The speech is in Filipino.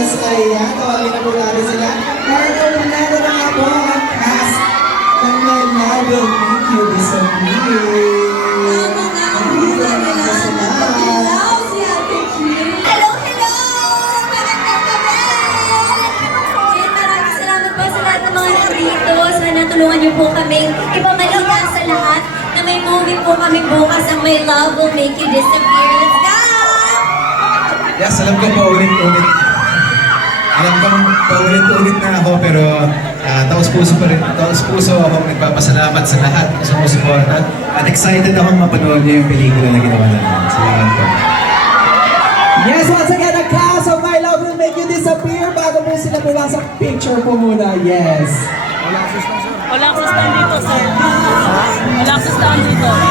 Yes, ayan. Tawagin na po natin sila. Partner na nga po ang cast ng My Love Will Make You Disappear. Hello, si Ate Kim. Hello, hello! Magandang gabi! And maraming salamat po sa lahat ng mga nandito. Sana tulungan niyo po kami ipamalita sa lahat na may movie po kami bukas ang My Love Will Make You Disappear. Let's go! Yes, alam ko paulit-ulit. Alam ko paulit-ulit na ako pero taos-puso pa rin. Taos-puso akong nagpapasalamat sa lahat na sumusuporta. At excited akong mapanood niyo yung pelikula na ginawa natin. Salamat po. Yes, once again, the cast of My Love Will Make You Disappear. Bago po sila pumasok, picture po muna. Yes. Wala akong stand dito, sir. Wala akong stand dito.